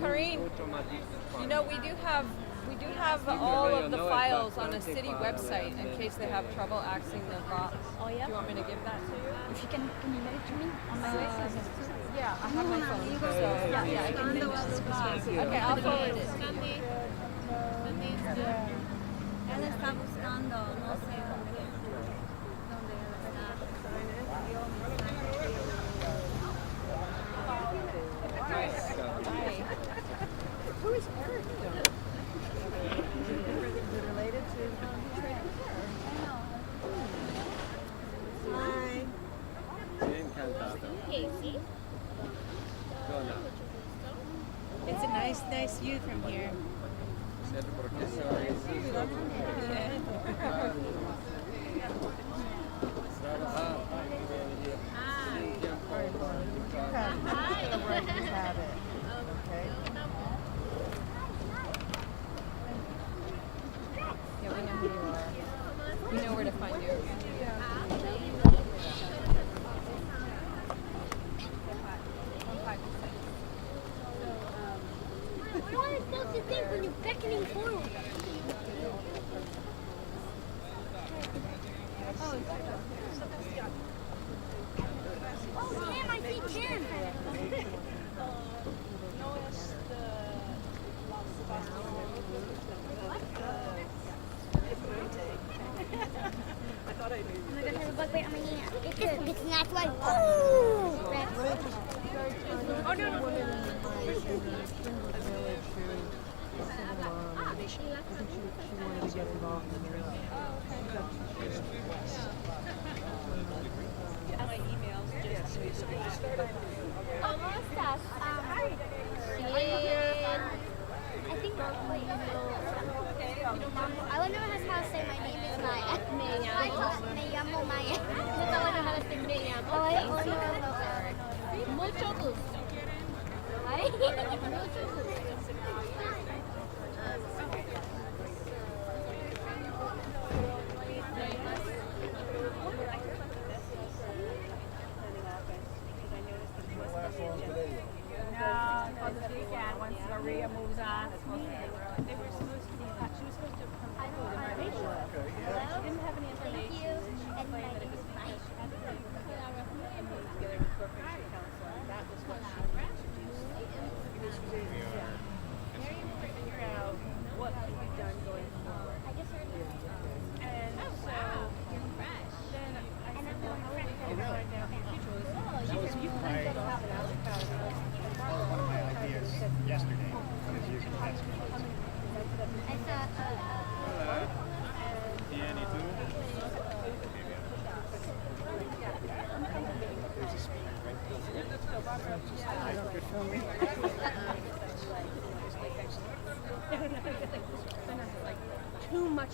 Karine, you know we do have all of the files on a city website in case they have trouble accessing their box. Oh yeah. Do you want me to give that to you? If you can you mail it to me on my way? Yeah, I have my phone. So yeah, I can make it. Okay, I'll forward it. Él está buscando, no sé dónde él está. Who is Eric? Is it related to? Hi. Casey. It's a nice view from here. Yeah, we know who you are. We know where to find you. What are you supposed to think when you're beckoning forward? Oh, Tim, I see Tim. It's not right. Oh! Oh, no, no. I wonder how to say my name is Maya. Me llamo Maya. No wonder how to say me llamo. Mucho gusto. Mucho gusto. Once Maria moves on, it's supposed to be. They were supposed to be. She was supposed to come back with information. She didn't have any information. She explained that it was because she had to put together with Corporation Council, and that was what she introduced. Because she was very important to figure out what could be done going forward. And so then I said, well, how are we going to find out the future? She said, you guys don't have an outcome. One of my ideas yesterday was using text messages. Too much.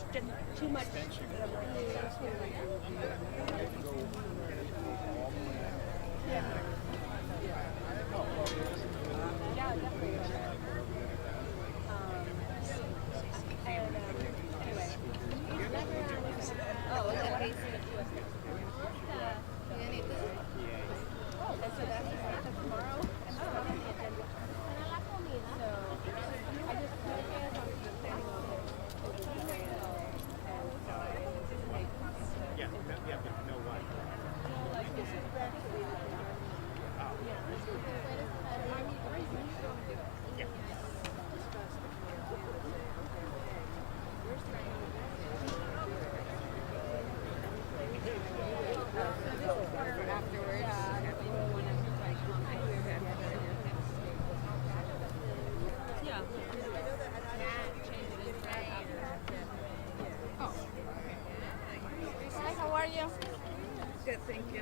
Good, thank you.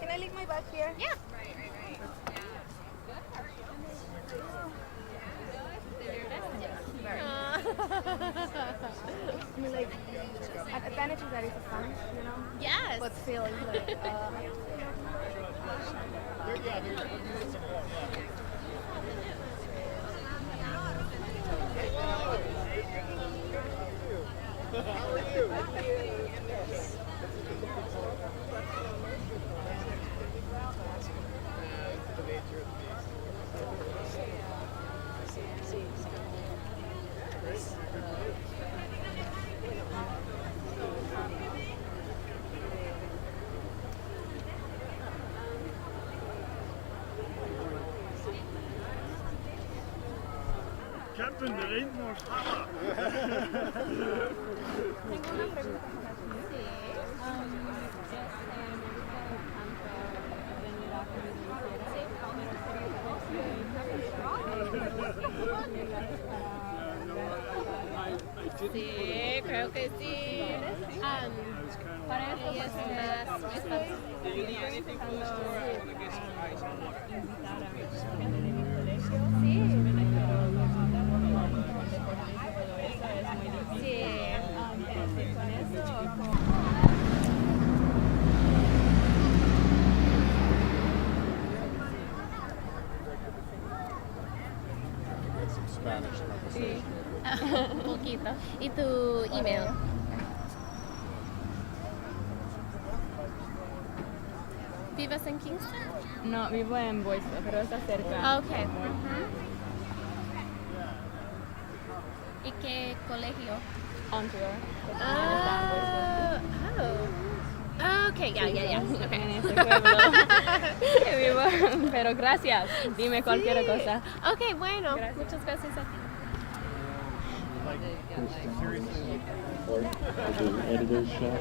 Can I leave my bag here? Yeah. I mean, like, advantage is that it's fun, you know? Yes. But still, it's like, jumping, there ain't no holla. Tengo una pregunta para ti. Sí. Me gusta tanto venir a Comida. Sí, creo que sí. Para eso es más invitar a gente de mi colegio. Sí. Sí. Con eso. Spanish conversation. Un poquito. ¿Y tu email? ¿Vives en Kingston? No, vivo en Boise, pero está cerca. Ok. ¿Y qué colegio? Ontario. Ok, ya. Okay. En ese pueblo que vivo. Pero gracias. Dime cualquier cosa. Ok, bueno. Gracias. Muchas gracias a ti. Editor's shop.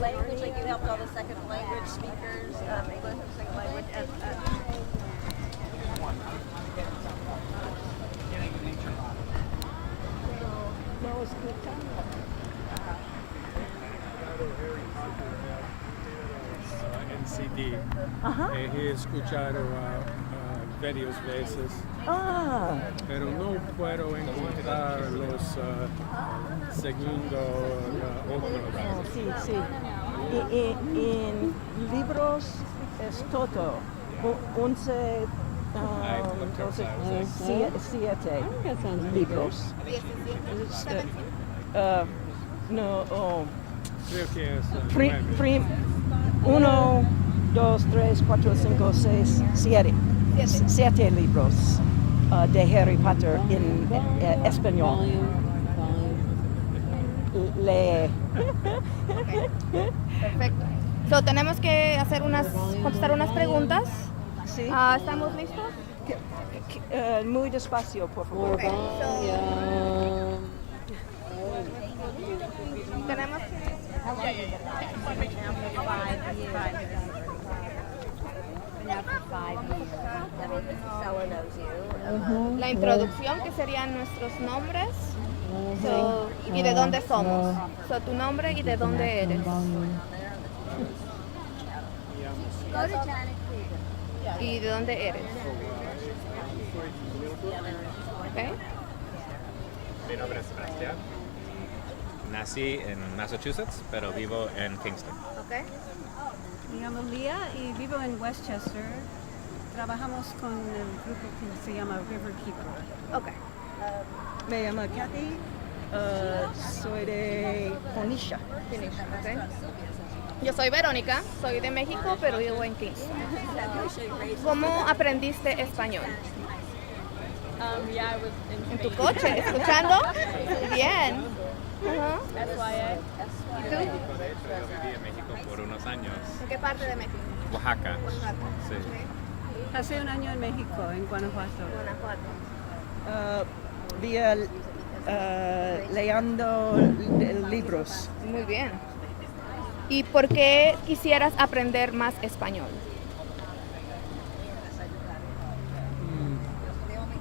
Language, like you helped all the second language speakers, English as a second language, and NCD. He escuchado varias veces, pero no puedo encontrar los segundos otros. Sí, sí. En libros es todo. 11, 7 libros. No, Creo que es 1, 2, 3, 4, 5, 6, 7. 7 libros de Harry Potter en español. Lee. Perfecto. So, tenemos que hacer contestar unas preguntas. Sí. ¿Estamos listos? Muy despacio, por favor. Okay. Tenemos la introducción, que serían nuestros nombres. So, y de dónde somos. So, tu nombre y de dónde eres. Y de dónde eres. Okay. Mi nombre es Sebastián. Nací en Massachusetts, pero vivo en Kingston. Okay. Me llamo Lía y vivo en Westchester. Trabajamos con el grupo que se llama Riverkeeper. Okay. Me llamo Kathy. Soy de Phoenicia. Okay. Yo soy Verónica, soy de México, pero vivo en Kingston. ¿Cómo aprendiste español? Yeah, I was ¿En tu coche? ¿Escuchando? Bien. That's why ¿Y tú? De hecho, yo viví en México por unos años. ¿En qué parte de México? Oaxaca. Sí. Hace un año en México, en Guanajuato. Leyendo libros. Muy bien. ¿Y por qué quisieras aprender más español?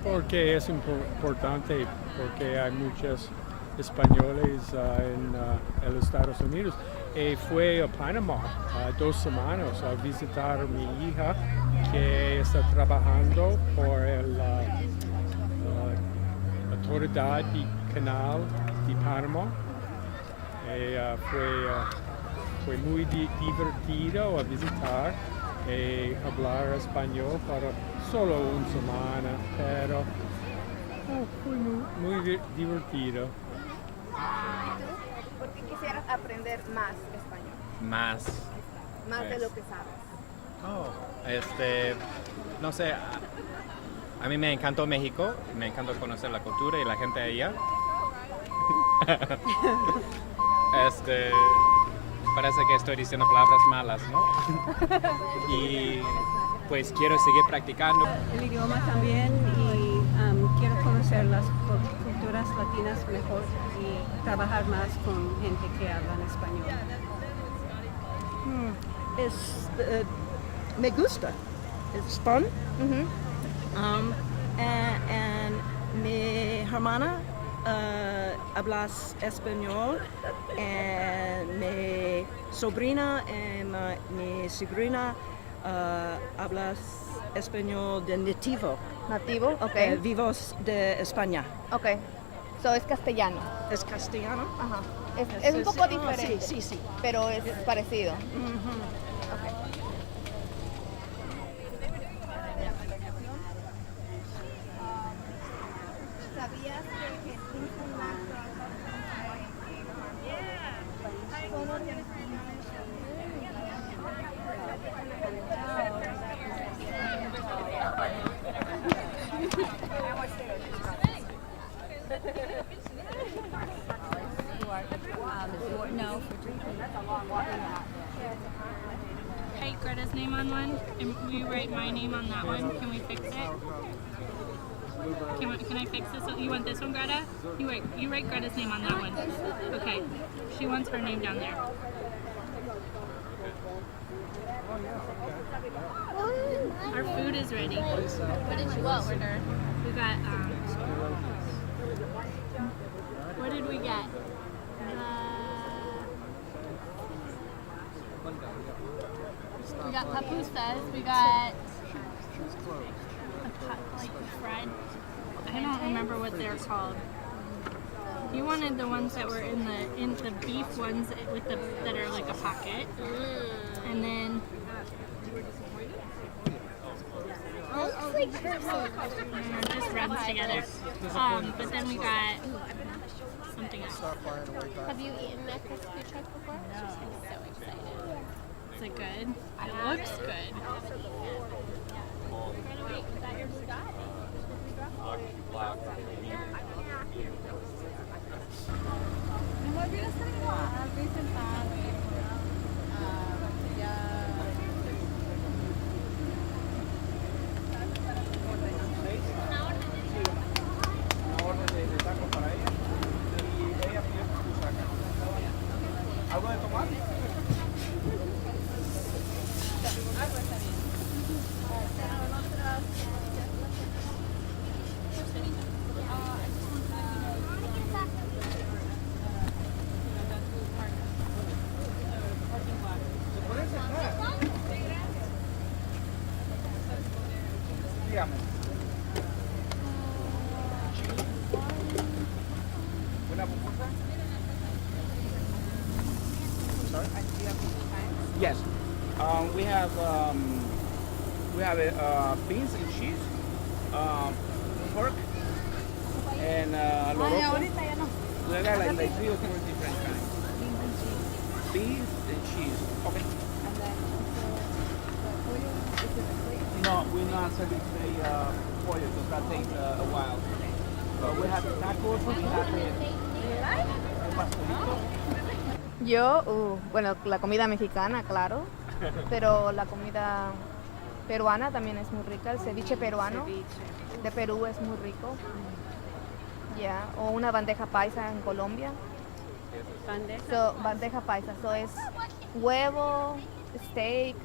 Porque es importante, porque hay muchos españoles en los Estados Unidos. Y fue a Panamá 2 semanas a visitar a mi hija que está trabajando por la autoridad del canal de Panamá. Fue muy divertido a visitar y hablar español para solo una semana, pero fue muy divertido. ¿Por qué quisieras aprender más español? Más. Más de lo que sabes. No sé, a mí me encantó México, me encantó conocer la cultura y la gente allá. parece que estoy diciendo palabras malas, ¿no? Y pues quiero seguir practicando. El idioma también y quiero conocer las culturas latinas mejor y trabajar más con gente que habla español. Me gusta. It's fun. And mi hermana hablas español, and mi sobrina y mi sobrina hablas español de nativo. Nativo, ok. Vivos de España. Ok. So es castellano. ¿Es castellano? Ajá. Es un poco diferente. Sí. Pero es parecido. ¿Sabías que Kingston Write Greta's name on one, and you write my name on that one. Can we fix it? Can I fix this? You want this one, Greta? You write Greta's name on that one. Okay. She wants her name down there. Our food is ready. What did you order? We got what did we get? We got papusas. We got like fried. I don't remember what they're called. You wanted the ones that were in the beef ones with that are like a pocket, and then. It just runs together. But then we got something else. Have you eaten that crispy truck before? No. I'm so excited. Is it good? It looks good. Wait, is that your Scott? ¿Algo de tomar? Dígame. ¿Una pupusa? Sorry? Yes. We have beans and cheese, pork, and loroco. We got like 3 or 4 different kinds. Beans and cheese. Okay. No, we're not serving today pollo because that takes a while. So we have tacos, we have el pastelito. Yo, bueno, la comida mexicana, claro, pero la comida peruana también es muy rica. El ceviche peruano de Perú es muy rico. Ya, o una bandeja paisa en Colombia. Bandeja paisa, so es huevo, steak,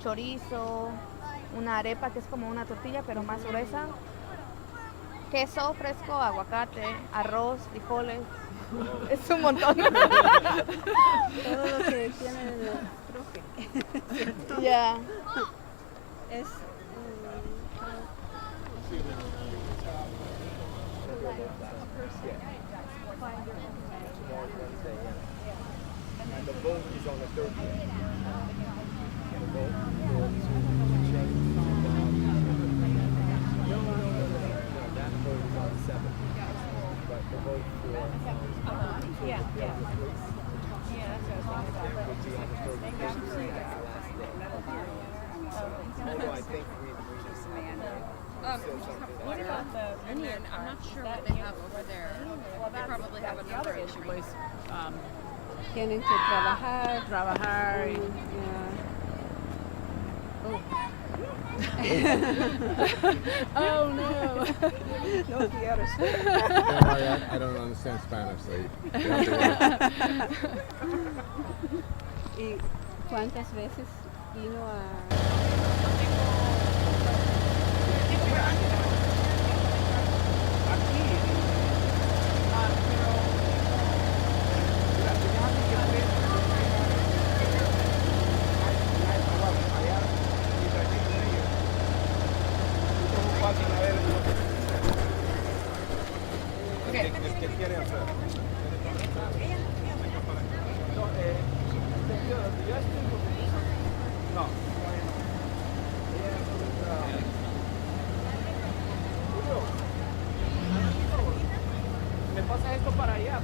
chorizo, una arepa que es como una tortilla pero más gruesa, queso fresco, aguacate, arroz, frijoles. Es un montón. Todo lo que tiene el troque. Ya. Es And the vote is on the 30th. And the vote to change. No, that vote is on the 7th. But the vote for yeah. would be on the 30th. That's the last day. Although I think we What about the Indian? I'm not sure what they have over there. They probably have another issue. tienen que trabajar. Trabajar. Oh no. No quieres. I don't understand Spanish, so you have to wait. ¿Y cuántas veces vino a...? ¿Qué quiere hacer? No. ¿Me pasa esto para allá?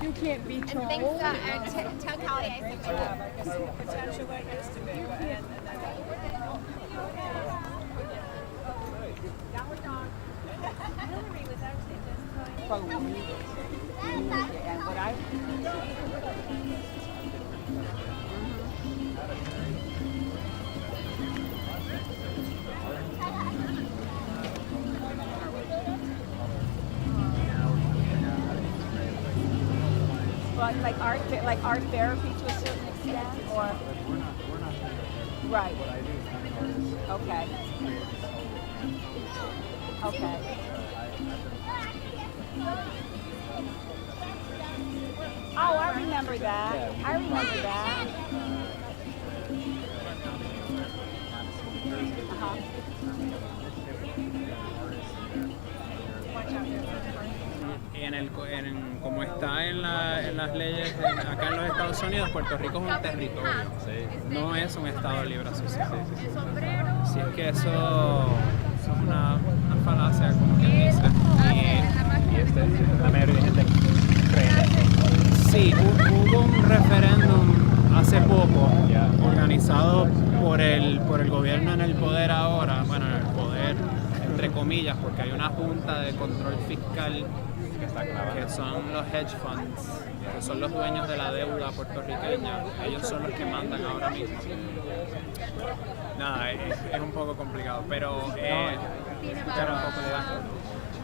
You can't be told. And thanks, tell Callie I sent you up. Potential witness to be and Downward dog. Hillary was actually just But we need it. We need it. And what I like art therapy to a certain extent, or right? Okay. Okay. Oh, I remember that. I remember that. Como está en las leyes acá en los Estados Unidos, Puerto Rico es un territorio, no es un estado libre asociado. Así es que eso es una falacia, como quien dice. La mayoría de gente cree en eso. Sí, hubo un referéndum hace poco organizado por el gobierno en el poder ahora, bueno, en el poder entre comillas, porque hay una junta de control fiscal que son los hedge funds, que son los dueños de la deuda puertorriqueña. Ellos son los que mandan ahora mismo. Nada, es un poco complicado, pero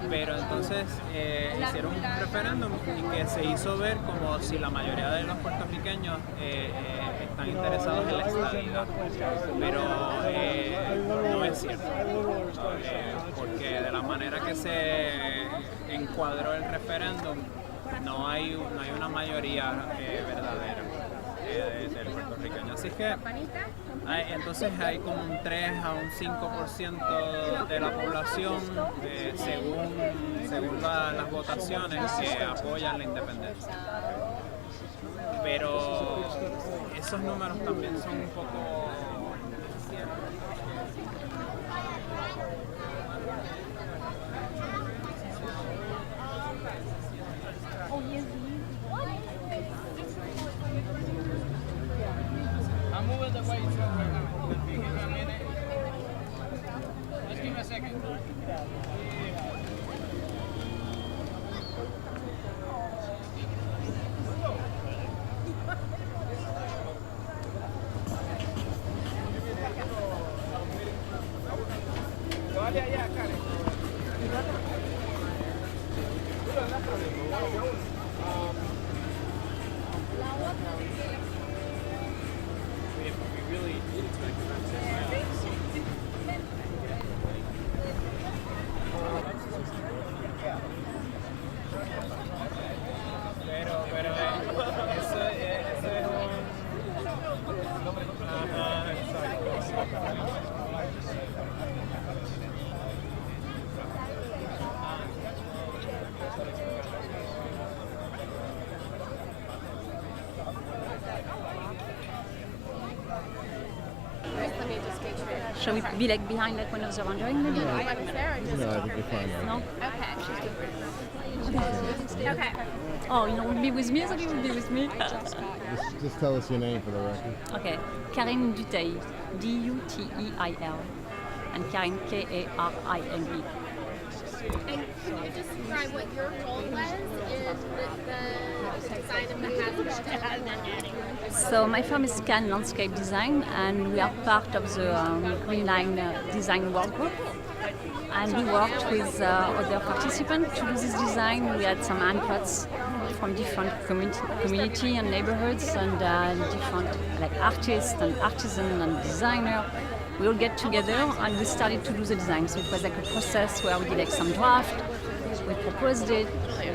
entonces hicieron un referéndum que se hizo ver como si la mayoría de los puertorriqueños están interesados en la estadidad, pero no es cierto, porque de la manera que se encuadró el referéndum no hay una mayoría verdadera del puertorriqueño, así que entonces hay como un 3 a un 5% de la población según las votaciones que apoyan la independencia. Pero esos números también son un poco ciertos. I'm moving the white truck right now. If you give me a minute. Just give me a second. Shall we be like behind like one of the wandering maybe? No, I think you're fine. No? Okay. Okay. Oh, you don't be with me, so you will be with me? Just tell us your name for the record. Okay. Karine Duteil. D-U-T-E-I-L. And Karine K-A-R-I-N-E. And can you describe what your role was in the design of the Hasbrouck-Delaware? So my firm is Can Landscape Design, and we are part of the Green Line Design World Group. And we worked with other participants to do this design. We had some inputs from different community and neighborhoods, and different like artists and artisans and designers. We all get together and we started to do the design. So it was like a process where we did like some draft, we proposed it,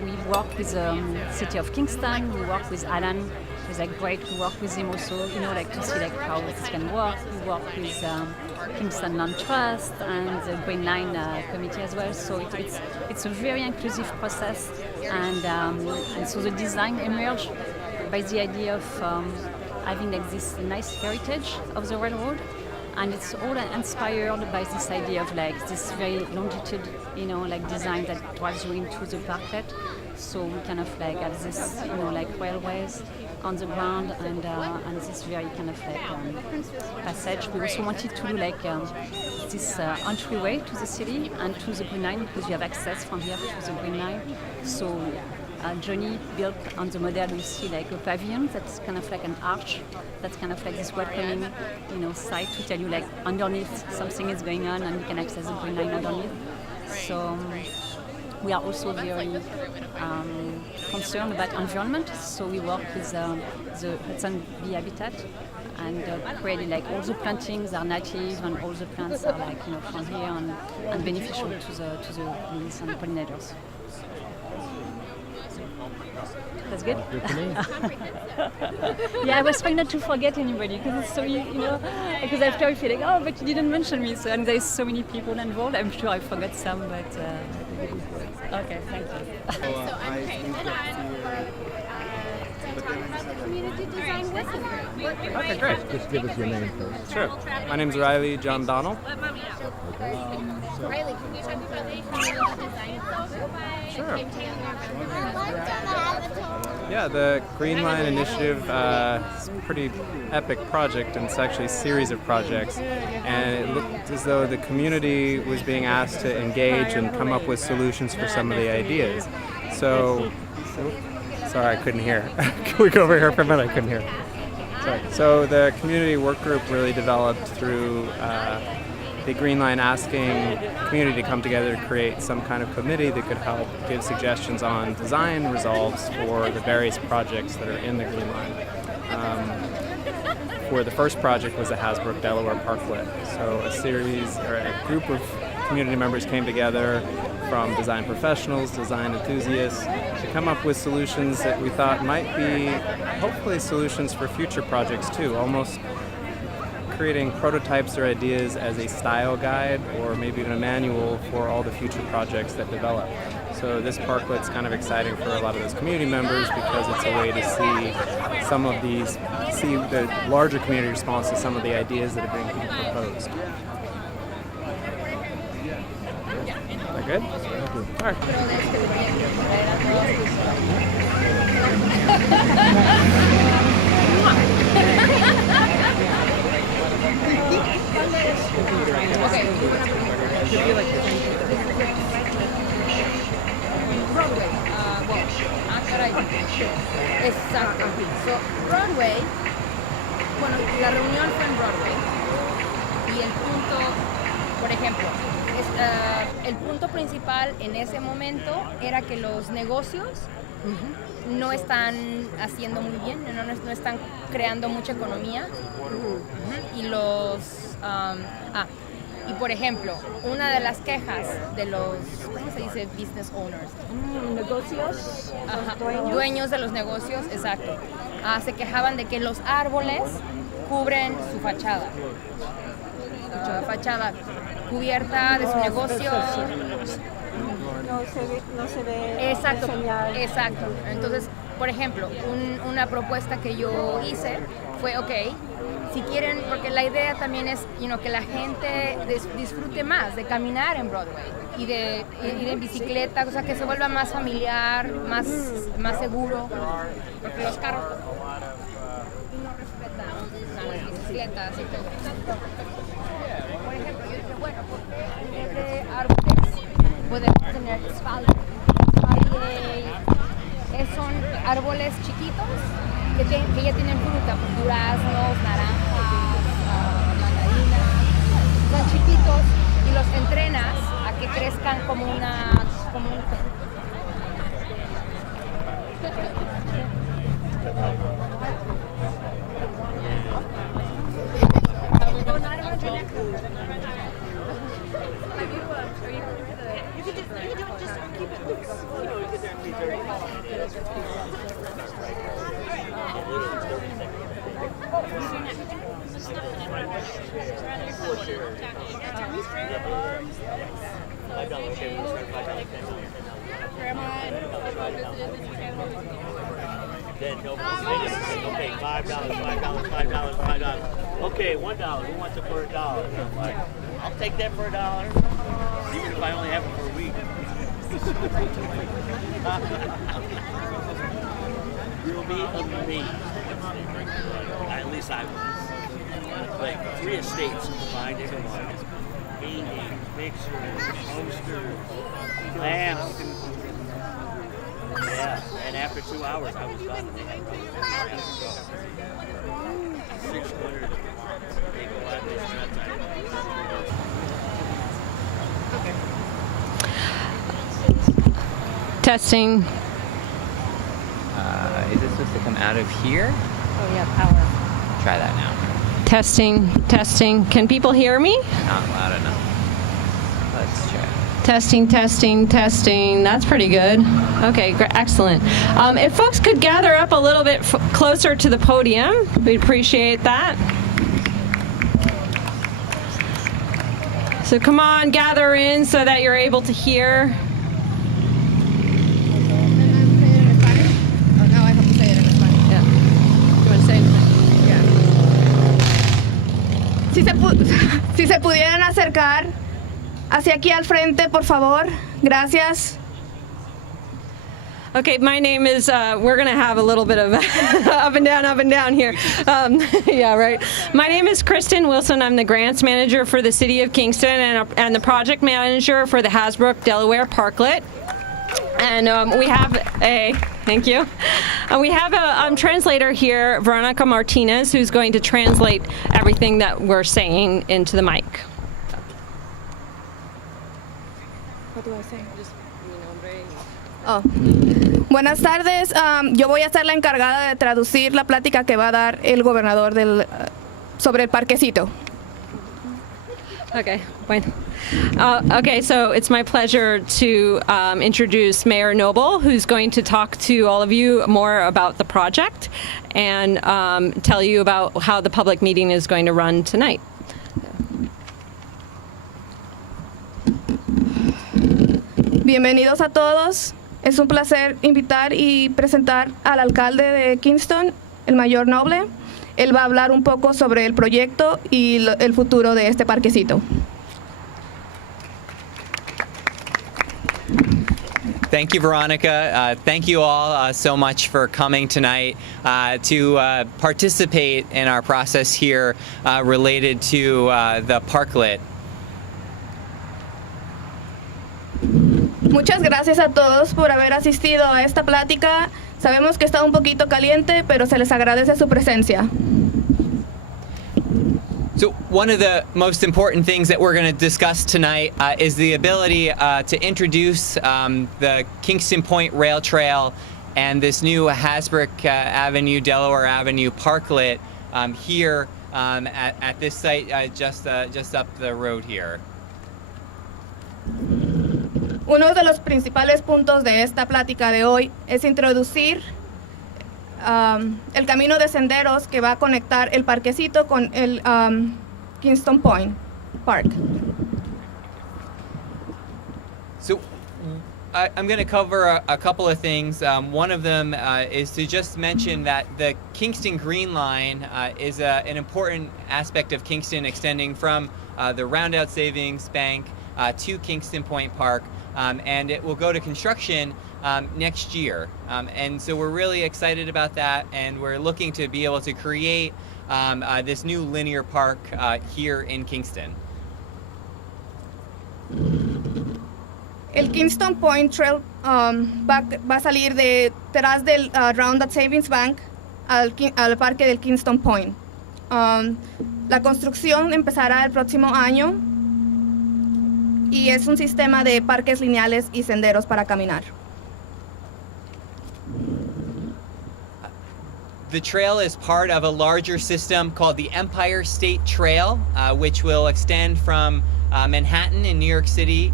we worked with the city of Kingston, we worked with Alan, who was like great, we worked with him also, you know, like to see like how this can work. We worked with Kingston Land Trust and the Green Line Committee as well. So it's a very inclusive process, and so the design emerged by the idea of having like this nice heritage of the railroad. And it's all inspired by this idea of like this very longitude, you know, like design that drives you into the Parklet. So we kind of like have this, you know, like railways on the ground, and this very kind of like passage. We also wanted to do like this entryway to the city and to the Green Line, because you have access from here to the Green Line. So Johnny built on the model, you see like a pavilion that's kind of like an arch, that's kind of like this welcoming, you know, site to tell you like underneath something is going on and you can access the Green Line underneath. So we are also very concerned about environment. So we work with the Hudson bee habitat, and really like all the plantings are native, and all the plants are like from here and beneficial to the bees and pollinators. That's good. Yeah, I was trying not to forget anybody because it's so because after I feel like, oh, but you didn't mention me. So and there's so many people involved. I'm sure I forgot some, but okay, thank you. So I'm Kate. To talk about the community design with us. Okay, great. Just give us your name first. Sure. My name's Riley John Donnell. Riley, can you talk about the community design process? Sure. Came together. Yeah, the Green Line Initiative is a pretty epic project, and it's actually a series of projects. And it looked as though the community was being asked to engage and come up with solutions for some of the ideas. So, sorry, I couldn't hear. Can we go over here for a minute? I couldn't hear. Sorry. So the community work group really developed through the Green Line asking community to come together to create some kind of committee that could help give suggestions on design resolves for the various projects that are in the Green Line. For the first project was the Hasbrouck-Delaware Parklet. So a group of community members came together from design professionals, design enthusiasts, to come up with solutions that we thought might be hopefully solutions for future projects too, almost creating prototypes or ideas as a style guide or maybe even a manual for all the future projects that develop. So this parklet's kind of exciting for a lot of those community members because it's a way to see the larger community response to some of the ideas that are being proposed. Is that good? All right. Broadway. Exacto. So, Broadway, bueno, la reunión fue en Broadway y el punto, por ejemplo, el punto principal en ese momento era que los negocios no están haciendo muy bien, no están creando mucha economía y y por ejemplo, una de las quejas de los, ¿cómo se dice? Business owners. Negocios. Dueños de los negocios, exacto. Se quejaban de que los árboles cubren su fachada. Fachada cubierta de su negocio. No se ve. Exacto, exacto. Entonces, por ejemplo, una propuesta que yo hice fue, si quieren, porque la idea también es que la gente disfrute más de caminar en Broadway y de ir en bicicleta, o sea, que se vuelva más familiar, más seguro, porque los carros no respetan las bicicletas y todo. Por ejemplo, yo dije, bueno, en vez de árboles podemos tener espalda. Son árboles chiquitos que ya tienen fruta, duraznos, naranjas, mandarinas, son chiquitos y los entrenas a que crezcan como un Okay, $5. Okay, $1. Who wants it for $1? I'll take that for $1, even if I only have it for a week. You'll be amazed. At least I was. Like 3 estates combined into one. Paintings, mixers, posters, lamps. Yeah, and after 2 hours I was done. 600. They go out this Testing. Is this supposed to come out of here? Oh yeah, power. Try that now. Testing, testing. Can people hear me? Not loud enough. Let's try. Testing, testing, testing. That's pretty good. Okay, excellent. If folks could gather up a little bit closer to the podium, we'd appreciate that. So come on, gather in so that you're able to hear. Si se pudieran acercar hacia aquí al frente, por favor. Gracias. Okay, my name is, we're going to have a little bit of up and down here. Yeah, right. My name is Kristen Wilson. I'm the grants manager for the City of Kingston and the project manager for the Hasbrouck-Delaware Parklet. And we have thank you. We have a translator here, Veronica Martinez, who's going to translate everything that we're saying into the mic. What do I say? Oh. Buenas tardes. Yo voy a ser la encargada de traducir la plática que va a dar el gobernador sobre el parquecito. Okay, bueno. Okay, so it's my pleasure to introduce Mayor Noble, who's going to talk to all of you more about the project and tell you about how the public meeting is going to run tonight. Bienvenidos a todos. Es un placer invitar y presentar al alcalde de Kingston, el mayor Noble. Él va a hablar un poco sobre el proyecto y el futuro de este parquecito. Thank you, Veronica. Thank you all so much for coming tonight to participate in our process here related to the Parklet. Muchas gracias a todos por haber asistido a esta plática. Sabemos que está un poquito caliente, pero se les agradece su presencia. So one of the most important things that we're going to discuss tonight is the ability to introduce the Kingston Point Rail Trail and this new Hasbrouck Avenue, Delaware Avenue Parklet here at this site just up the road here. Uno de los principales puntos de esta plática de hoy es introducir el camino de senderos que va a conectar el parquecito con el Kingston Point Park. So I'm going to cover a couple of things. One of them is to just mention that the Kingston Green Line is an important aspect of Kingston, extending from the Roundout Savings Bank to Kingston Point Park. And it will go to construction next year. And so we're really excited about that, and we're looking to be able to create this new linear park here in Kingston. El Kingston Point Trail va a salir detrás del Roundup Savings Bank al parque del Kingston Point. La construcción empezará el próximo año. Y es un sistema de parques lineales y senderos para caminar. The trail is part of a larger system called the Empire State Trail, which will extend from Manhattan in New York City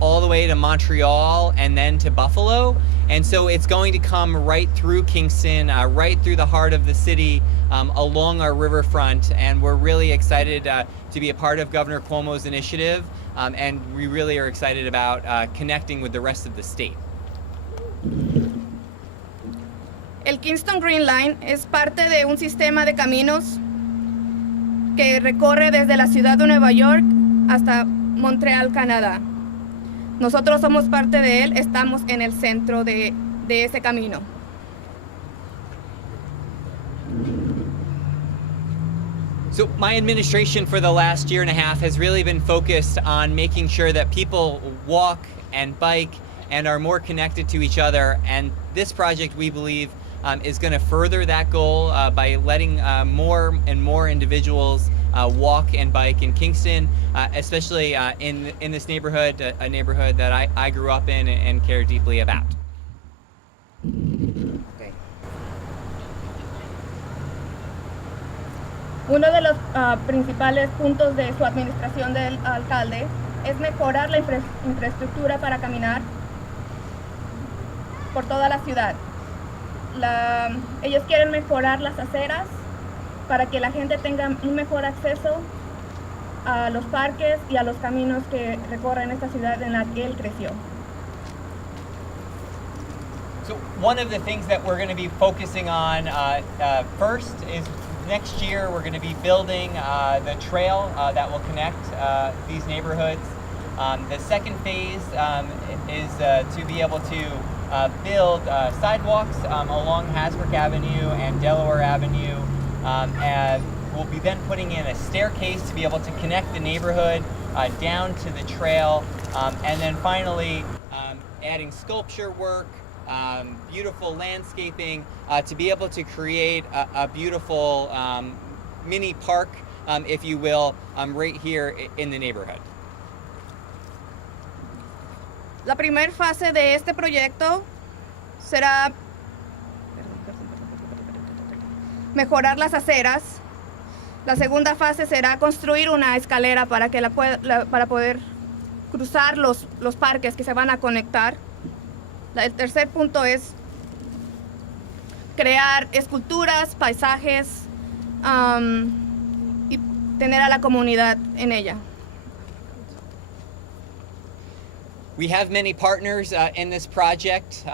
all the way to Montreal and then to Buffalo. And so it's going to come right through Kingston, right through the heart of the city, along our riverfront. And we're really excited to be a part of Governor Cuomo's initiative. And we really are excited about connecting with the rest of the state. El Kingston Green Line es parte de un sistema de caminos que recorre desde la ciudad de Nueva York hasta Montreal, Canadá. Nosotros somos parte de él, estamos en el centro de ese camino. So my administration for the last year and a half has really been focused on making sure that people walk and bike and are more connected to each other. And this project, we believe, is going to further that goal by letting more and more individuals walk and bike in Kingston, especially in this neighborhood, a neighborhood that I grew up in and care deeply about. Uno de los principales puntos de su administración del alcalde es mejorar la infraestructura para caminar por toda la ciudad. Ellos quieren mejorar las aceras para que la gente tenga un mejor acceso a los parques y a los caminos que recorren esta ciudad en la que él creció. So one of the things that we're going to be focusing on first is next year we're going to be building the trail that will connect these neighborhoods. The second phase is to be able to build sidewalks along Hasbrouck Avenue and Delaware Avenue, and we'll be then putting in a staircase to be able to connect the neighborhood down to the trail, and then finally adding sculpture work, beautiful landscaping to be able to create a beautiful mini park, if you will, right here in the neighborhood. La primera fase de este proyecto será mejorar las aceras. La segunda fase será construir una escalera para poder cruzar los parques que se van a conectar. El tercer punto es crear esculturas, paisajes y tener a la comunidad en ella. We have many partners in this project.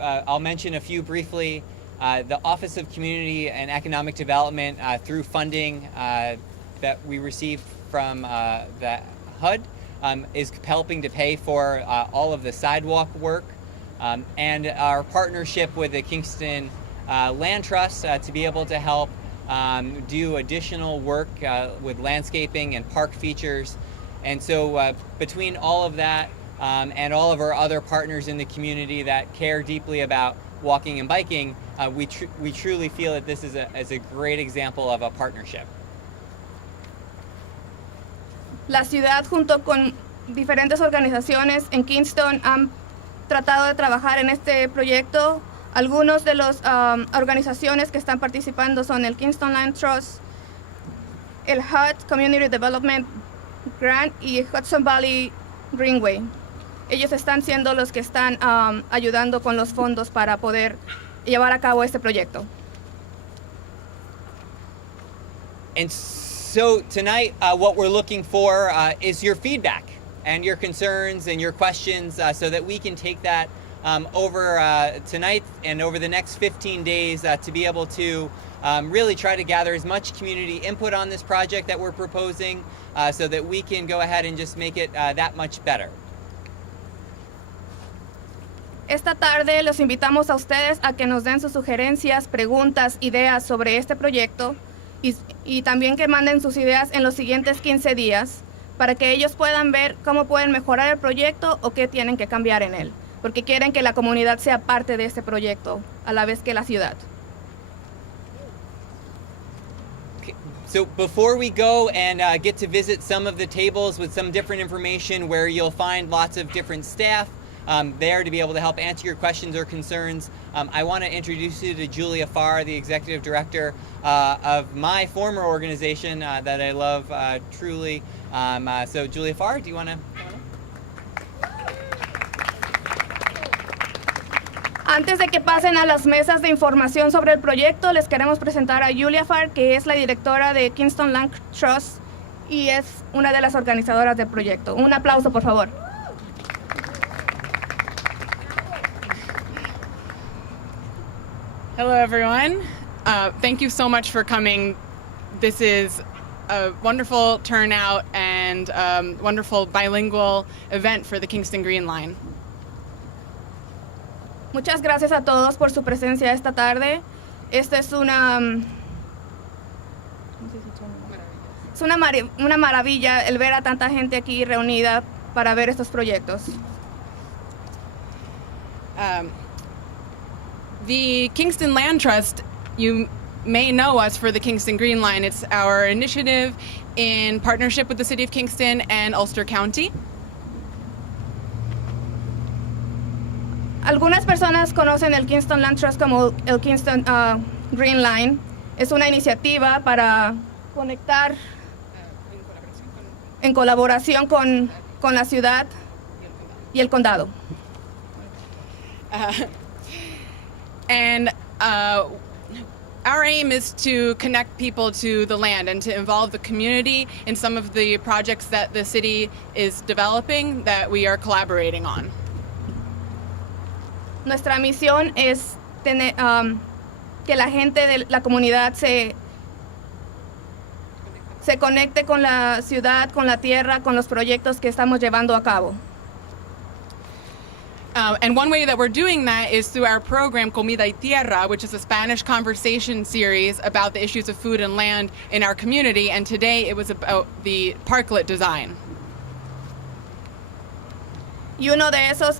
I'll mention a few briefly. The Office of Community and Economic Development through funding that we received from the HUD is helping to pay for all of the sidewalk work. And our partnership with the Kingston Land Trust to be able to help do additional work with landscaping and park features. And so between all of that and all of our other partners in the community that care deeply about walking and biking, we truly feel that this is a great example of a partnership. La ciudad junto con diferentes organizaciones en Kingston han tratado de trabajar en este proyecto. Algunos de las organizaciones que están participando son el Kingston Land Trust, el HUD Community Development Grant y Hudson Valley Greenway. Ellos están siendo los que están ayudando con los fondos para poder llevar a cabo este proyecto. And so tonight what we're looking for is your feedback and your concerns and your questions so that we can take that over tonight and over the next 15 days to be able to really try to gather as much community input on this project that we're proposing so that we can go ahead and just make it that much better. Esta tarde los invitamos a ustedes a que nos den sus sugerencias, preguntas, ideas sobre este proyecto y también que manden sus ideas en los siguientes 15 días para que ellos puedan ver cómo pueden mejorar el proyecto o qué tienen que cambiar en él, porque quieren que la comunidad sea parte de este proyecto a la vez que la ciudad. So before we go and get to visit some of the tables with some different information where you'll find lots of different staff there to be able to help answer your questions or concerns, I want to introduce you to Julia Farr, the Executive Director of my former organization that I love truly. So Julia Farr, do you want to? Antes de que pasen a las mesas de información sobre el proyecto, les queremos presentar a Julia Farr, que es la directora de Kingston Land Trust y es una de las organizadoras del proyecto. Un aplauso, por favor. Hello, everyone. Thank you so much for coming. This is a wonderful turnout and wonderful bilingual event for the Kingston Green Line. Muchas gracias a todos por su presencia esta tarde. Esta es una maravilla el ver a tanta gente aquí reunida para ver estos proyectos. The Kingston Land Trust, you may know us for the Kingston Green Line. It's our initiative in partnership with the City of Kingston and Ulster County. Algunas personas conocen el Kingston Land Trust como el Kingston Green Line. Es una iniciativa para conectar en colaboración con la ciudad y el condado. And our aim is to connect people to the land and to involve the community in some of the projects that the city is developing that we are collaborating on. Nuestra misión es tener, que la gente de la comunidad se conecte con la ciudad, con la tierra, con los proyectos que estamos llevando a cabo. And one way that we're doing that is through our program Comida y Tierra, which is a Spanish conversation series about the issues of food and land in our community. And today it was about the Parklet design. Y uno de esos,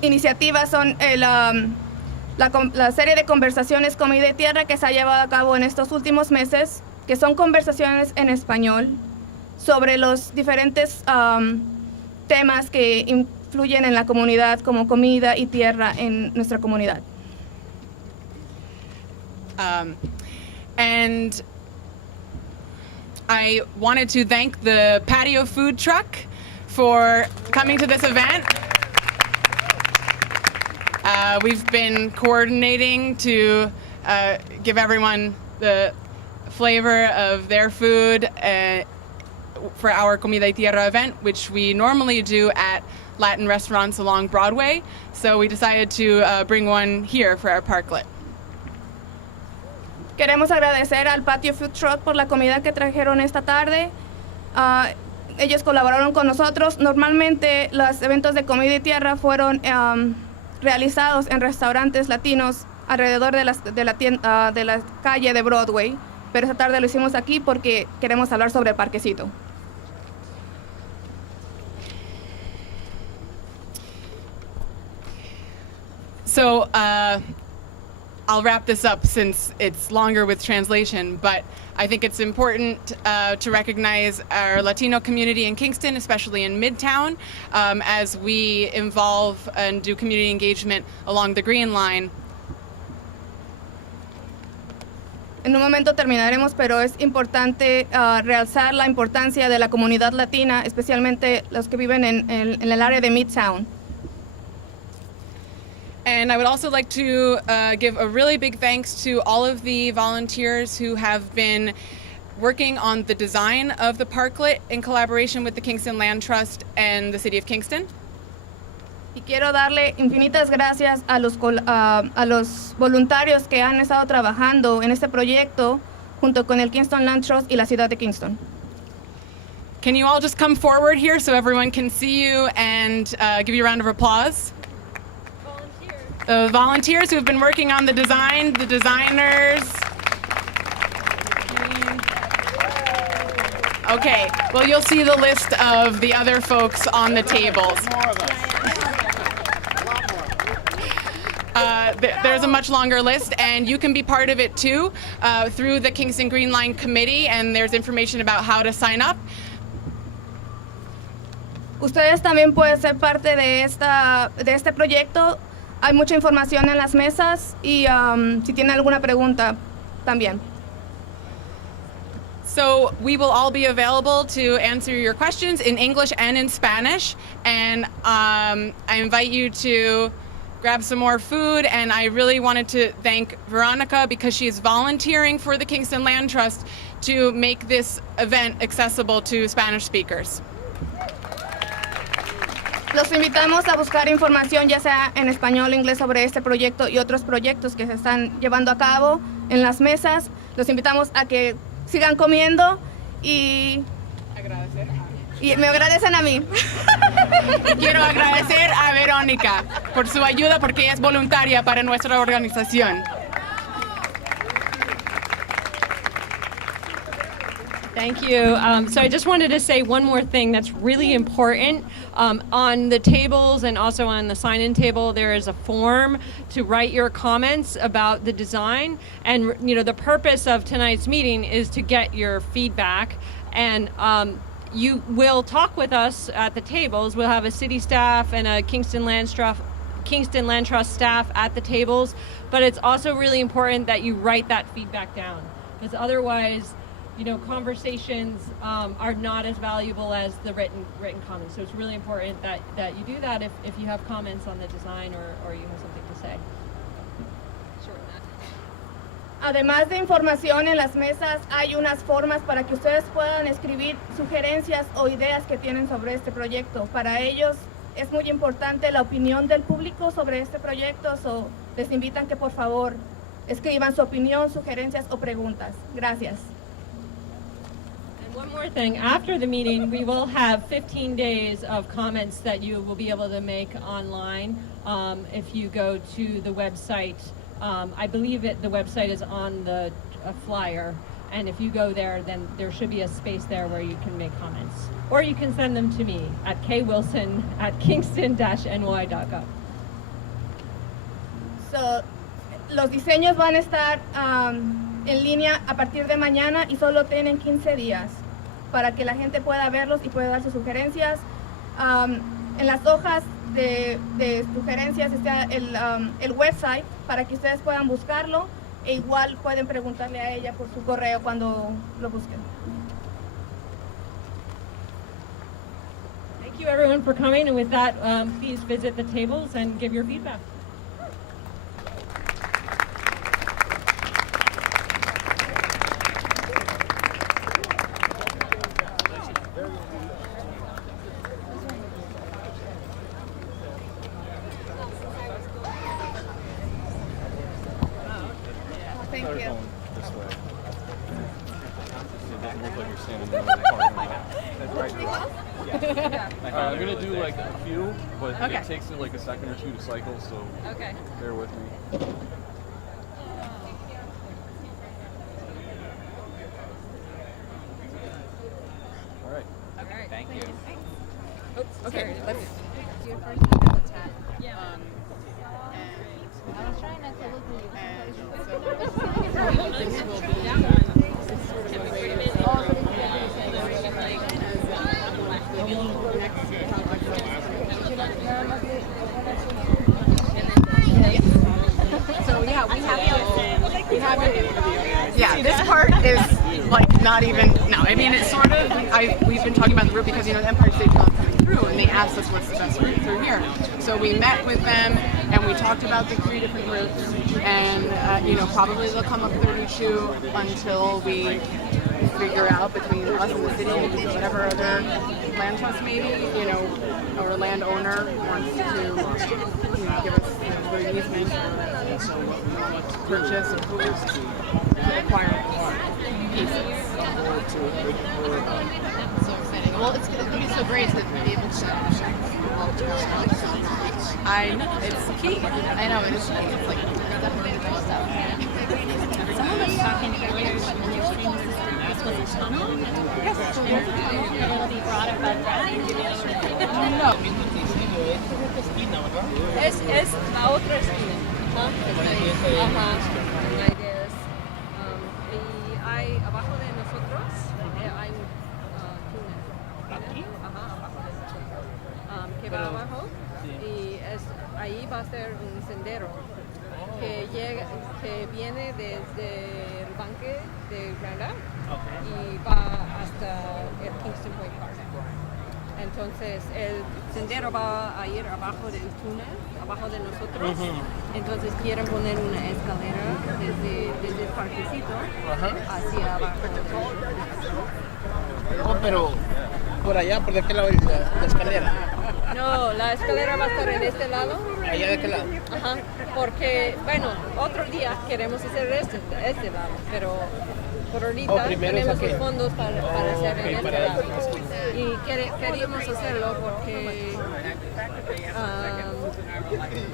iniciativas son la serie de conversaciones Comida y Tierra que se ha llevado a cabo en estos últimos meses, que son conversaciones en español sobre los diferentes temas que influyen en la comunidad, como comida y tierra en nuestra comunidad. And I wanted to thank the patio food truck for coming to this event. We've been coordinating to give everyone the flavor of their food for our Comida y Tierra event, which we normally do at Latin restaurants along Broadway. So we decided to bring one here for our Parklet. Queremos agradecer al Patio Food Truck por la comida que trajeron esta tarde. Ellos colaboraron con nosotros. Normalmente los eventos de Comida y Tierra fueron realizados en restaurantes latinos alrededor de la calle de Broadway, pero esta tarde lo hicimos aquí porque queremos hablar sobre el parquecito. So I'll wrap this up since it's longer with translation, but I think it's important to recognize our Latino community in Kingston, especially in Midtown, as we involve and do community engagement along the Green Line. En un momento terminaremos, pero es importante realzar la importancia de la comunidad latina, especialmente los que viven en el área de Midtown. And I would also like to give a really big thanks to all of the volunteers who have been working on the design of the Parklet in collaboration with the Kingston Land Trust and the City of Kingston. Y quiero darle infinitas gracias a los voluntarios que han estado trabajando en este proyecto junto con el Kingston Land Trust y la ciudad de Kingston. Can you all just come forward here so everyone can see you and give you a round of applause? The volunteers who have been working on the design, the designers. Okay, well, you'll see the list of the other folks on the tables. There's a much longer list, and you can be part of it too through the Kingston Green Line Committee, and there's information about how to sign up. Ustedes también pueden ser parte de este proyecto. Hay mucha información en las mesas y si tienen alguna pregunta también. So we will all be available to answer your questions in English and in Spanish, and I invite you to grab some more food, and I really wanted to thank Veronica because she is volunteering for the Kingston Land Trust to make this event accessible to Spanish speakers. Los invitamos a buscar información ya sea en español o inglés sobre este proyecto y otros proyectos que se están llevando a cabo en las mesas. Los invitamos a que sigan comiendo y me agradecen a mí. Y quiero agradecer a Verónica por su ayuda porque ella es voluntaria para nuestra organización. Thank you. So I just wanted to say one more thing that's really important. On the tables and also on the sign-in table, there is a form to write your comments about the design. And the purpose of tonight's meeting is to get your feedback. And you will talk with us at the tables. We'll have a city staff and a Kingston Land Kingston Land Trust staff at the tables, but it's also really important that you write that feedback down, because otherwise, conversations are not as valuable as the written comments. So it's really important that you do that if you have comments on the design or you have something to say. Además de información en las mesas, hay unas formas para que ustedes puedan escribir sugerencias o ideas que tienen sobre este proyecto. Para ellos es muy importante la opinión del público sobre este proyecto, so les invitan que por favor escriban su opinión, sugerencias o preguntas. Gracias. And one more thing, after the meeting we will have 15 days of comments that you will be able to make online if you go to the website. I believe the website is on the flyer, and if you go there, then there should be a space there where you can make comments. Or you can send them to me at kwilson@kingston-ny.gov. So, los diseños van a estar en línea a partir de mañana y solo tienen 15 días para que la gente pueda verlos y pueda dar sus sugerencias. En las hojas de sugerencias está el website para que ustedes puedan buscarlo, e igual pueden preguntarle a ella por su correo cuando lo busquen. Thank you everyone for coming, and with that, please visit the tables and give your feedback. I'm going to do like a few, but Okay. it takes like a second or two to cycle, so bear with me. All right. Okay, thank you. Oops, okay, let's. Your first look at the tab. Yeah. I was trying not to look at you. This will be sort of a way to So yeah, we have yeah, this part is like not even, no, I mean it's sort of, we've been talking about the route because the Empire State Trail is coming through and they asked us what's the best route through here. So we met with them and we talked about the 3 different routes, and probably they'll come up with a route 2 until we figure out between us and the city and whatever other land trust maybe, or landowner wants to give us their easement purchase or acquire pieces. So exciting. Well, it's going to be so great to be able to I know, it's key. I know, it's key. It's like definitely the most out. Someone was talking earlier about the new stream system. This was a tunnel. Yes. Will be brought about that. No. Es la otra esquina. Ajá. La idea es, y hay abajo de nosotros hay un túnel. Ajá, abajo de nosotros. Que va abajo y ahí va a ser un sendero que viene desde el banque de Granda y va hasta el Kingston Point Park. Entonces el sendero va a ir abajo del túnel, abajo de nosotros. Entonces quieren poner una escalera desde el parquecito hacia abajo. Oh, pero por allá, ¿por de qué lado es la escalera? No, la escalera va a estar en este lado. ¿Allá de qué lado? Ajá, porque, otro día queremos hacer este lado, pero por ahorita tenemos los fondos para hacer en este lado. Y queríamos hacerlo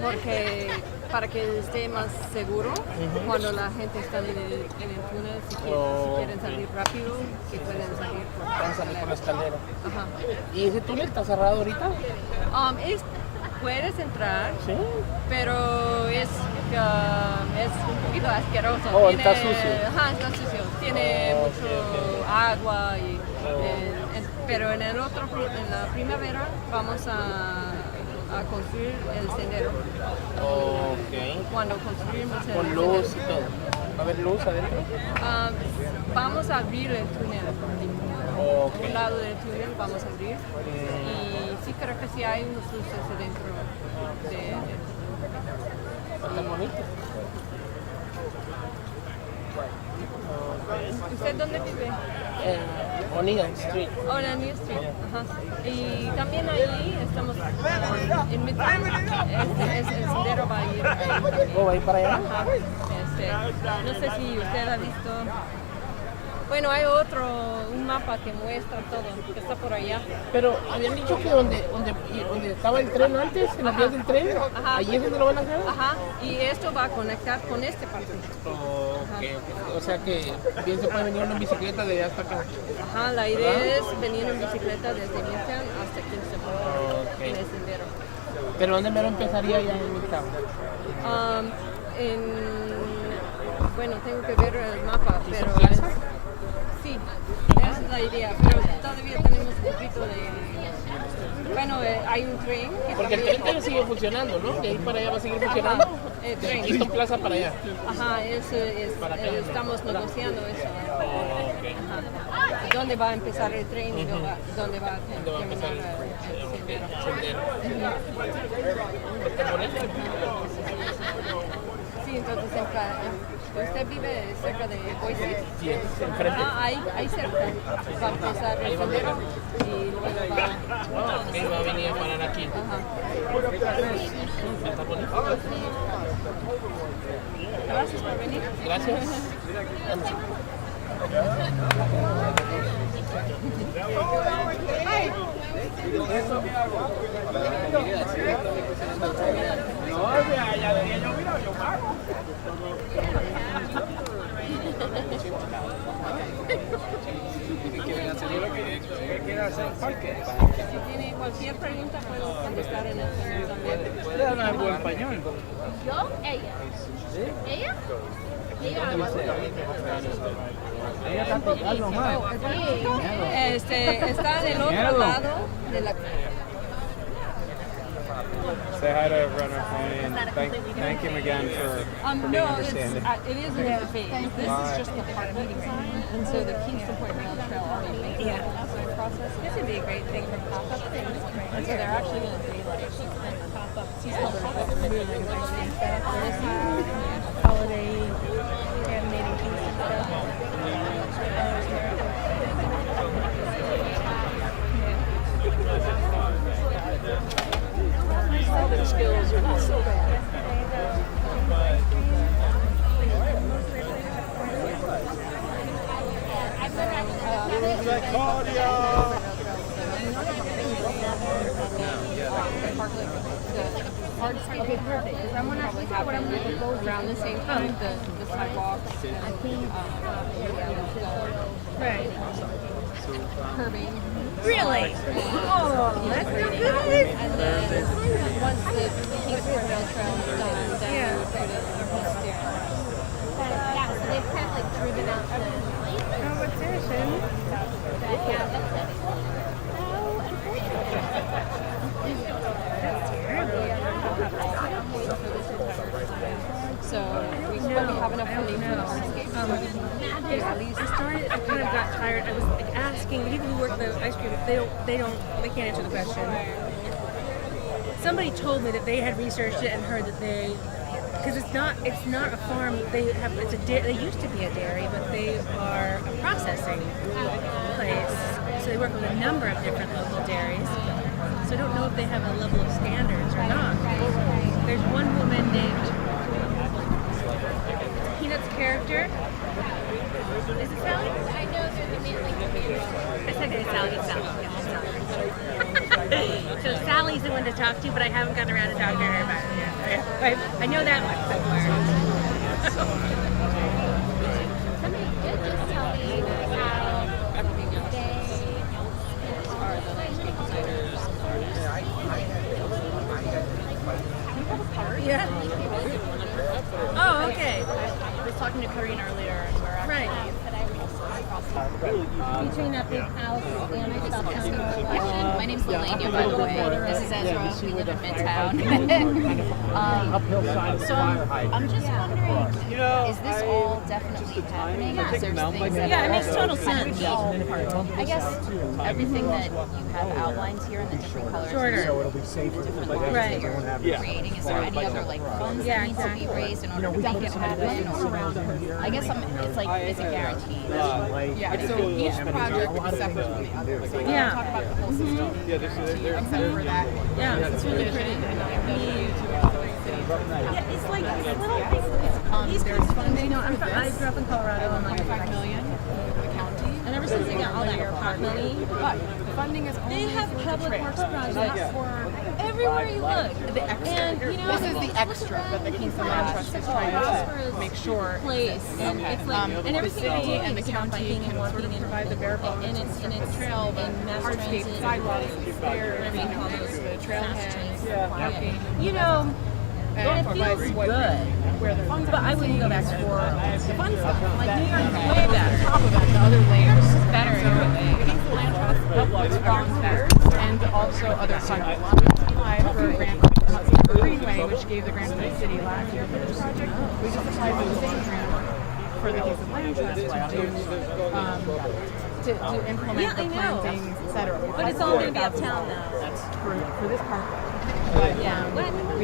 porque para que esté más seguro cuando la gente está en el túnel, si quieren salir rápido, que pueden salir por la escalera. Ajá. ¿Y ese túnel está cerrado ahorita? Puedes entrar, pero es un poquito asqueroso. Está sucio. Ajá, está sucio. Tiene mucho agua pero en la primavera vamos a a construir el sendero. Ok. Cuando construimos el Con sendero. luz y todo. ¿Va a haber luz adentro? Vamos a abrir el túnel. Ok. Un lado del túnel vamos a abrir. Y sí creo que sí hay unos luces adentro del túnel. Está bonito. ¿Usted dónde vive? O'Neill Street. O'Neill Street. Ajá. Y también ahí estamos en Midtown. El sendero va a ir ahí también. ¿Va a ir para allá? Ajá. No sé si usted ha visto. Bueno, hay un mapa que muestra todo, que está por allá. Pero habían dicho que donde estaba el tren antes, en las vías del tren, Ajá. ahí es donde lo van a hacer. Ajá, y esto va a conectar con este parque. O sea que bien se puede venir uno en bicicleta de allá hasta acá. Ajá, la idea es venir en bicicleta desde Livingston hasta Kingston en el sendero. ¿Pero dónde mero empezaría ya en Midtown? Bueno, tengo que ver el mapa, pero sí, esa es la idea, pero todavía tenemos un poquito de... Bueno, hay un tren. Porque el tren debe seguir funcionando, ¿no? De ahí para allá va a seguir funcionando. Ajá, el De tren. Kingston Plaza para allá. Ajá, estamos negociando eso. Ajá. ¿Dónde va a empezar el tren y dónde va a terminar el sendero? Sí, entonces usted vive cerca de Boise. Sí, enfrente. Ahí cerca. Va a empezar el sendero y luego va... Ok, va a venir a parar aquí. Está bonito. Gracias por venir. Gracias. Si tiene cualquier pregunta puedo contestar en español también. Le hablan buen español. ¿Yo? Ella. ¿Ella? Está del otro lado de la... Say hi to Runner and thank him again for being No, understanding. it is in the phase. This is just the park meeting sign, and so the Kingston Point Rail Trail already makes that process. This would be a great thing for pop-up things. And so they're actually going to do like pop-up seasonal pop-up moving holiday animating Kingston stuff. The skills are not so bad. Okay, perfect. Because I'm gonna go around the same time the sidewalks and Right. curbing. Really? Oh, that's so good. And then once the Kingston Rail Trail is done, then we'll put it on Tierra. Yeah, so they've kind of like driven out the Competition. yeah, that's it. Oh, So we have enough funding for the hardscape. At least I kind of got tired. I was like asking the people who work the ice cream. They can't answer the question. Somebody told me that they had researched it and heard that because it's not a farm. They used to be a dairy, but they are a processing place. So they work with a number of different local dairies. So I don't know if they have a level of standards or not. There's one woman named Peanut's character. Is it Sally? I know they're the main, like the main. I said it's Sally. It's Sally. So Sally's the one to talk to, but I haven't gotten around to talking to her about it yet. I know that one somewhere. Somebody did just tell me how they Are the landscape designers. Yeah. Oh, okay. I was talking to Karine earlier, and we're actually Right. today. Between big house and I just have a question. My name's Lelania, by the way. This is Ezra. We live in Midtown. So I'm just wondering, is this all definitely happening? Or is there things that Yeah, it makes total sense. I guess everything that you have outlined here in the different colors. Shorter. Different lines Right. that you're creating. Is there any other like funds that need to be raised in order to make it happen? Or I guess it's like, is it guaranteed? Yeah, so each project is separate from the other. So we don't talk about the whole system. Except for that. Yeah, it's really pretty. Yeah, it's like these little pieces. There's funding. I grew up in Colorado. I'm like $5 million for the county. And ever since they got all that park money, but the funding is only they have public works projects for everywhere you look. And this is the extra that the Kingston Land Trust is trying to make sure. Place and it's like and the city and the county can sort of provide the bare bones and it's trail, the hardscape, sidewalks, stairs, the trailheads, parking. And it feels good. But I wouldn't go back for the fun stuff. Like New York is way better. On top of that, the other layers is better. So the Kingston Land Trust uploads volunteers and also other funding. We applied for a grant for Greenway, which gave the grant to the city last year for this project. We just applied for the same grant for the Kingston Land Trust to implement the plantings, etc. But it's all going to be uptown now. That's for this park. But we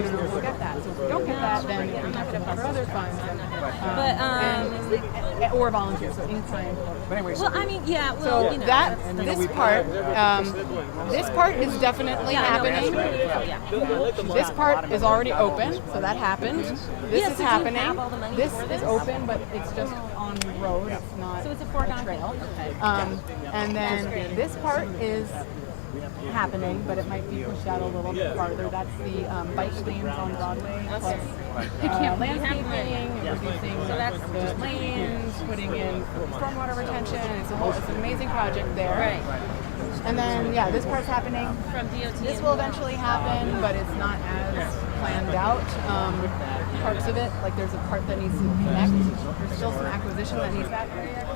don't know if we'll get that. So if we don't get that, then we have to apply for other funds. Or volunteers, so in time. But anyway, Well, I mean, yeah. Well, so this part is definitely happening. This part is already open, so that happened. This is happening. This is open, but it's just on the road. It's not a trail. And then this part is happening, but it might be pushed out a little bit farther. That's the bike lanes on Broadway, plus landscaping and reducing the lanes, putting in stormwater retention. It's an amazing project there. Right. And then this part's happening. From DOT. This will eventually happen, but it's not as planned out. Parts of it, like there's a part that needs to connect. There's still some acquisition that needs that area.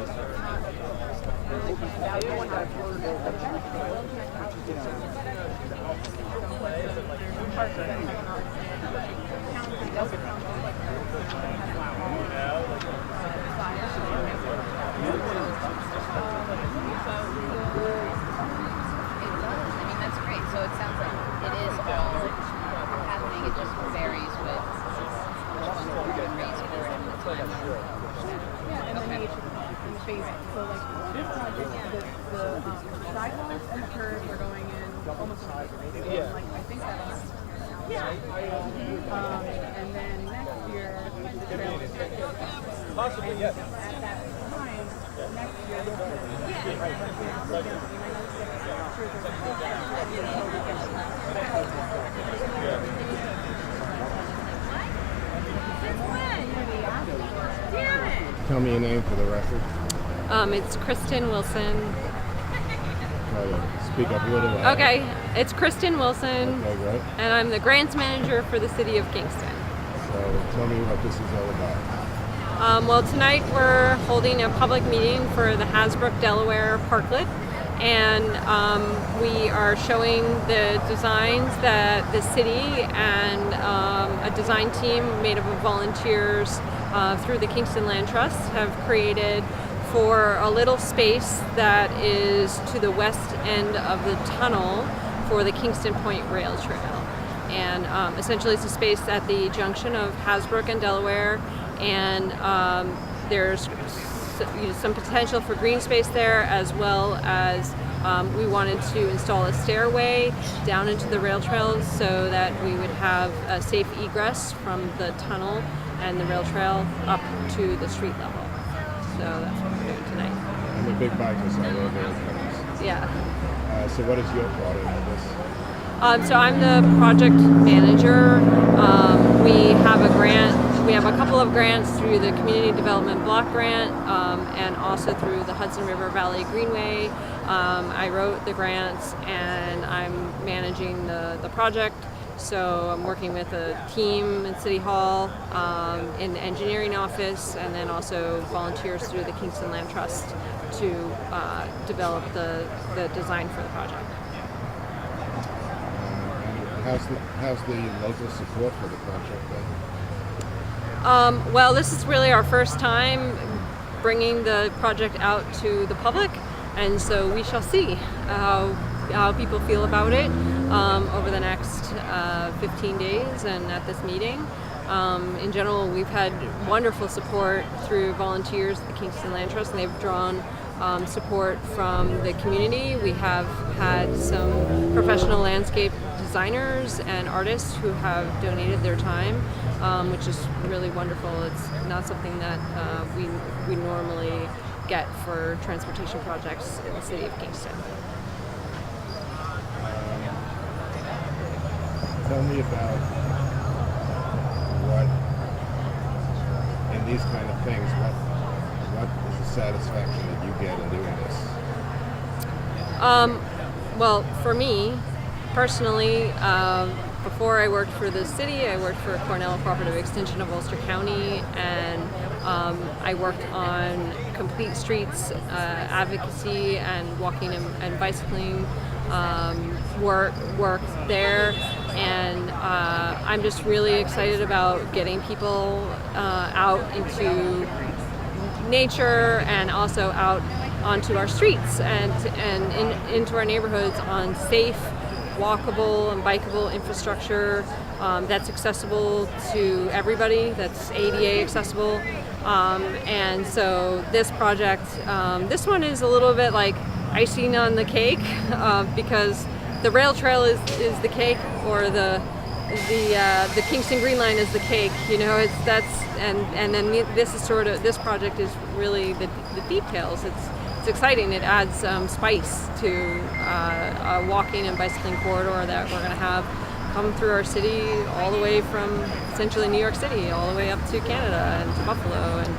That's great. So it sounds like it is all happening. It just varies with which ones will be raised for the timeline. And then the phasing. So like this project, the sidewalks and the curbs are going in almost immediately. Like I think that last year. And then next year the trail is possibly yes. At that time, next year Tell me your name for the record. It's Kristen Wilson. Speak up a little louder. Okay, it's Kristen Wilson. Okay, great. And I'm the grants manager for the city of Kingston. So tell me what this is all about. Well, tonight we're holding a public meeting for the Hasbrouck-Delaware Parklet, and we are showing the designs that the city and a design team made up of volunteers through the Kingston Land Trust have created for a little space that is to the west end of the tunnel for the Kingston Point Rail Trail. And essentially it's a space at the junction of Hasbrouck and Delaware, and there's some potential for green space there, as well as we wanted to install a stairway down into the rail trails so that we would have a safe egress from the tunnel and the rail trail up to the street level. So that's what we're doing tonight. I'm a big biker, so I love those. Yeah. So what is your part in this? So I'm the project manager. We have a grant. We have a couple of grants through the Community Development Block Grant and also through the Hudson River Valley Greenway. I wrote the grants and I'm managing the project. So I'm working with a team at City Hall, in the engineering office, and then also volunteers through the Kingston Land Trust to develop the design for the project. How's the local support for the project then? Well, this is really our first time bringing the project out to the public, and so we shall see how people feel about it over the next 15 days and at this meeting. In general, we've had wonderful support through volunteers at the Kingston Land Trust, and they've drawn support from the community. We have had some professional landscape designers and artists who have donated their time, which is really wonderful. It's not something that we normally get for transportation projects in the city of Kingston. Tell me about what, in these kind of things, what is the satisfaction that you get in doing this? Well, for me, personally, before I worked for the city, I worked for Cornell Cooperative Extension of Ulster County, and I worked on complete streets advocacy and walking and bicycling work there. And I'm just really excited about getting people out into nature and also out onto our streets and into our neighborhoods on safe, walkable and bikeable infrastructure that's accessible to everybody, that's ADA accessible. And so this project, this one is a little bit like icing on the cake because the rail trail is the cake, or the Kingston Green Line is the cake. You know, and then this project is really the details. It's exciting. It adds spice to a walking and bicycling corridor that we're going to have come through our city all the way from essentially New York City all the way up to Canada and to Buffalo. And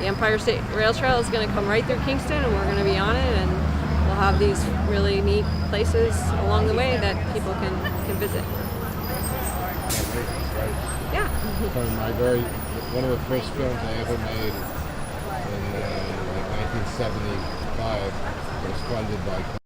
the Empire State Rail Trail is going to come right through Kingston, and we're going to be on it, and we'll have these really neat places along the way that people can visit. Yeah. One of the first films I ever made in 1975 was funded by